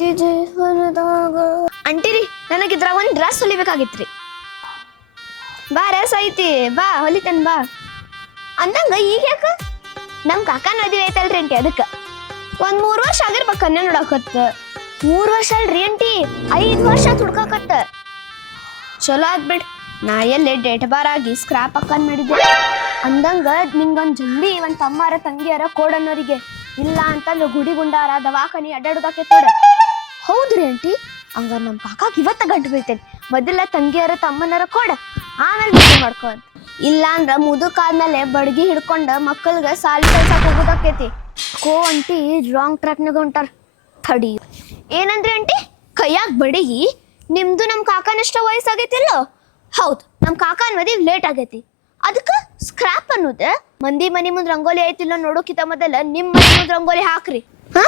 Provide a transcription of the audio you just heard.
ವೃತ್ತಿ ಜೀವನದಾಗ ಅಂಟಿರಿ ನನಗೆ ಇದ್ರಾಗ ಒಂದು ಡ್ರೆಸ್ ಹೊಲಿಬೇಕಾಗಿತ್ರಿ. ಬಾ ರೆಸ್ ಐತಿ ಬಾ ಹೊಲಿತೇನ್ ಬಾ ಅಂದಂಗ ಈಗ ಯಾಕ ನಮ್ ಕಾಕನ ಮದುವೆ ಐತಲ್ರಿ ಅಂಟಿ ಅದಕ್ಕೆ ಒಂದ್ 3 ವರ್ಷ ಆಗಿರ್ಬೇಕು ಕನ್ಯಾ ನೋಡಕತ್ತ. 3 ವರ್ಷ ಅಲ್ರಿ ಅಂಟಿ 5 ವರ್ಷ ತುಡ್ಕಾಕತ್ತ. ಚಲೋ ಆದ್ ಬಿಡ್. ನಾ ಎಲ್ಲಿ ಡೇಟ್ ಬಾರ್ ಆಗಿ ಸ್ಕ್ರಾಪ್ ಹಾಕನ್ ಮಾಡಿದ್ದೆ ಅಂದಂಗ ನಿಂಗೊಂದ್ ಜಲ್ದಿ ಒಂದ್ ತಮ್ಮಾರ ತಂಗಿಯಾರ ಕೋಡನ್ನೋರಿಗೆ ಇಲ್ಲ ಅಂತಂದ್ರ ಗುಡಿ ಗುಂಡಾರ ದವಾಖಾನಿ ಅಡ್ಡಾಡೋದಕ್ಕೆ ತೋಡ. ಹೌದ್ರಿ ಅಂಟಿ ಹಂಗ ನಮ್ ಕಾಕಾಗ ಇವತ್ತ ಗಂಟು ಬೀಳ್ತೇನೆ. ಮೊದಲ ತಂಗಿಯರ ತಮ್ಮನರ ಕೊಡ ಆಮೇಲೆ ಮದುವೆ ಮಾಡ್ಕೊಂತ. ಇಲ್ಲ ಅಂದ್ರ ಮುದುಕಾದ್ಮೇಲೆ ಬಡ್ಗಿ ಹಿಡ್ಕೊಂಡ ಮಕ್ಕಳಿಗೆ ಸಾಲಿ ಕಲ್ಸಕ್ ಹೋಗೋದಕ್ಕೇತಿ. ಅಂಟಿ ರಾಂಗ್ ಟ್ರ್ಯಾಕ್ನಾಗ ಹೊಂಟಾರ. ಥಡಿ ಏನಂದ್ರಿ ಅಂಟಿ ಕೈಯಾಗ ಬಡಗಿ ನಿಮ್ದು ನಮ್ ಕಾಕನಷ್ಟ ವಯಸ್ಸಾಗೈತಿಲ್ಲ. ಹೌದು ನಮ್ ಕಾಕನ ಮದುವೆ ಲೇಟ್ ಆಗೈತಿ ಅದಕ್ಕ ಸ್ಕ್ರಾಪ್ ಅನ್ನೋದ. ಮಂದಿ ಮನಿ ಮುಂದ್ ರಂಗೋಲಿ ಐತಿಲ್ಲ ನೋಡೋಕಿತ ಮೊದಲ ನಿಮ್ ಮನಿ ಮುಂದ್ ರಂಗೋಲಿ ಹಾಕ್ರಿ. ಹಾ